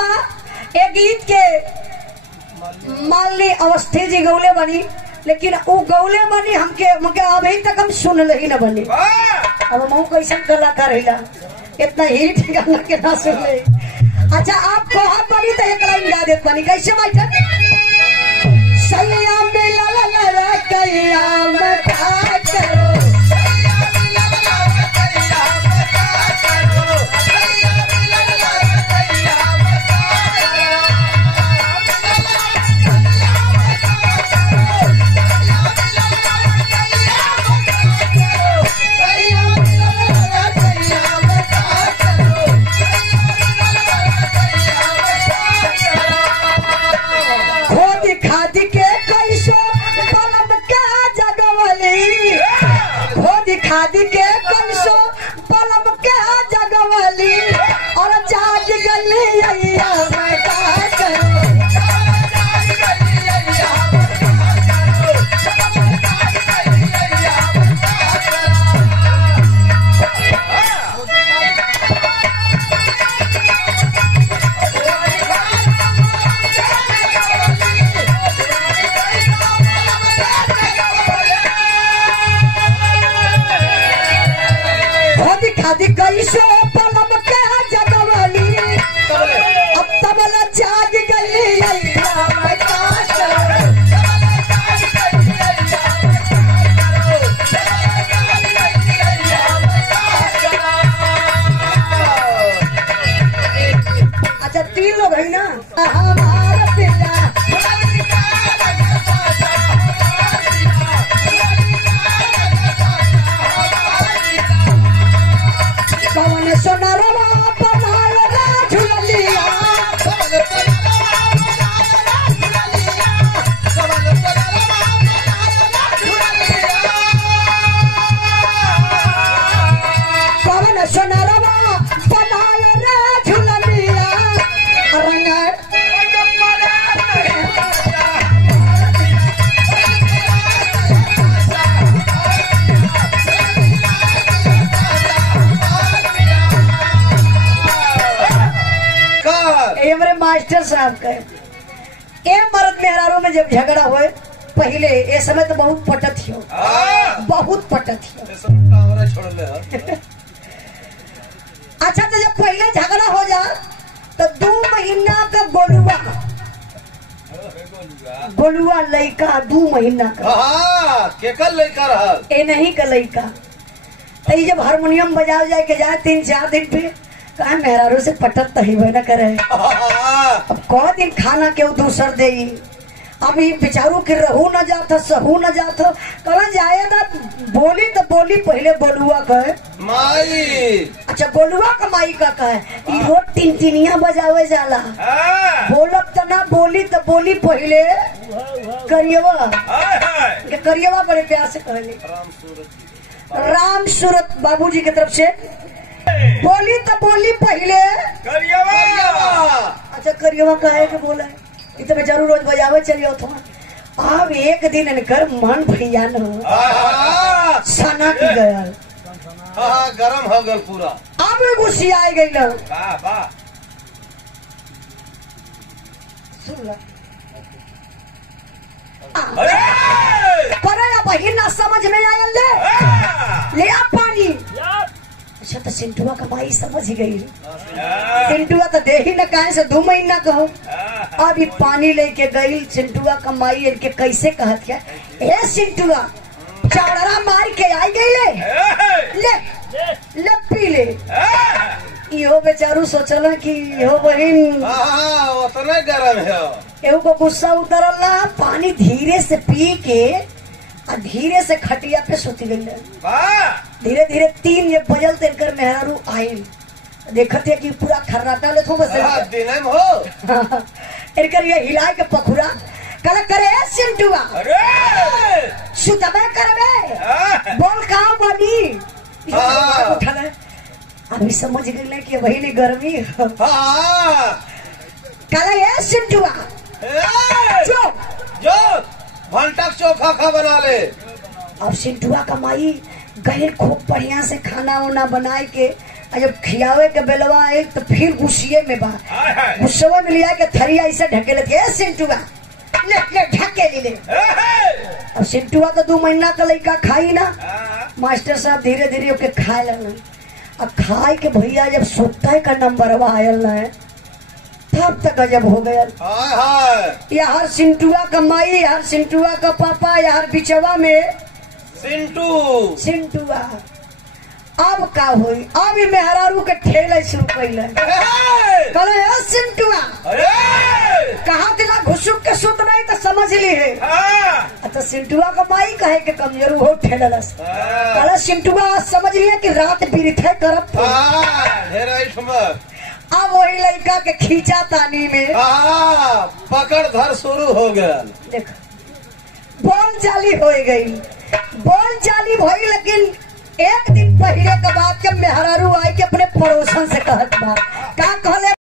बा ए गीत के मान ली अवस्थी जी गौले बनी, लेकिन वो गौले बनी हमके अभी तक हम सुन ही न बनी। अब मऊ कैसे कलाकार हिला इतना हिट गाना के ना सुन ले। अच्छा आप कहत बनी तो एक लाइन गा देत बनी कैसे बैठे सैया मिला ला कैया बता करो खादी के कंसो पलम के जगवली और जाग गली मैं का करूं खादी कैसो पलम के जगवली अब तबल जाग गई मैं का करूं अच्छा 3 लोग है ना हमारा पिल्ला कौन सोनरवा बनाया झुलिया कौन सोनरवा बनाया झुलिया हमारे मास्टर साहब का ए मर्द मेहरारों में जब झगड़ा हुए पहले ये समय तो बहुत पटत हो बहुत पटत हो अच्छा तो जब पहले झगड़ा हो जा तो 2 महीना का गोलुआ लड़का 2 महीना का लड़का रहा ए नहीं का लड़का तो जब हारमोनियम बजा जाए के जाए 3-4 दिन पे कहा मेहरारू से पटत तो ही न करे अब क दिन खाना के दूसर दे अब ये बेचारू के रहू न जाता सहू न जाता कहा जाए ना बोली तो बोली पहले गोलुआ कहे माई अच्छा गोलुआ का माई का कहे वो 3-3 बजावे जाला बोलब तो ना बोली तो बोली पहले करियवा बड़े प्यार से कहले राम सूरत बाबूजी की तरफ से बोली तो बोली पहले करियवा। अच्छा करियवा कहे के बोला इतने जरूर रोज बजावे चलियो तो अब एक दिन इनकर मन भैया न सना की गया गरम हो गल पूरा अब गुस्सिया गई न सुन ला पर बहिन ना समझ में आया ले आ पानी अच्छा तो सिंटुआ का माई समझ गई सिंटुआ तो दे ही न कहे से 2 महीना कहो अभी पानी लेके गई सिंटुआ का माई इनके कैसे कहत क्या ए सिंटुआ चावड़ा मार के आई गई ले पी ले इहो बेचारू सोचल कि इहो बहिन उतना गरम है एहू को गुस्सा उतरला पानी धीरे से पी के और धीरे से खटिया पे सुती गई धीरे धीरे 3 ये बजल तेकर मेहरारू आयल देखते कि पूरा खर्राटा ले थो बस दिनम हो इनकर ये हिलाए के पखुरा कल करे सिंटुआ सुतबे करबे बोल कहां बनी उठल अभी समझ गई कि वही नहीं गर्मी कल ये सिंटुआ जो जो भंटा चोखा खा बना ले अब सिंटुआ का माई गए खूब बढ़िया से खाना वाना बनाए के जब खियावे के बेलवा आयल तो फिर गुस्से में बा, गुस्सवा में लिया के थरिया ऐसे ढके लेते सिंटुआ ले ले ढके ले। अब सिंटुआ तो 2 महीना का लड़का खाई ना, मास्टर साहब धीरे धीरे ओके खाए लगल। अब खाए के भैया जब सोता का नंबर आयल ना तब तक गजब हो गया। यार सिंटुआ का माई, यार सिंटुआ का पापा, यार बिचवा में सिंटुआ। अब का हुई, अब मेहरारू के ठेले शुरू कैले कहले सिंटुआ कहा दिला घुसुक के सुत नहीं तो समझ ली है। तो सिंटुआ का माई कहे के कमजोर हो ठेलस कहले सिंटुआ समझ लिया कि रात बीरथे करब। अब वही लड़का के खींचा तानी में पकड़ धर शुरू हो गया। देख बोल चाली हो गई, बोल चाली भई। लेकिन एक दिन पहले के बाद जब मेहरारू आई के अपने पड़ोसन से कहत बा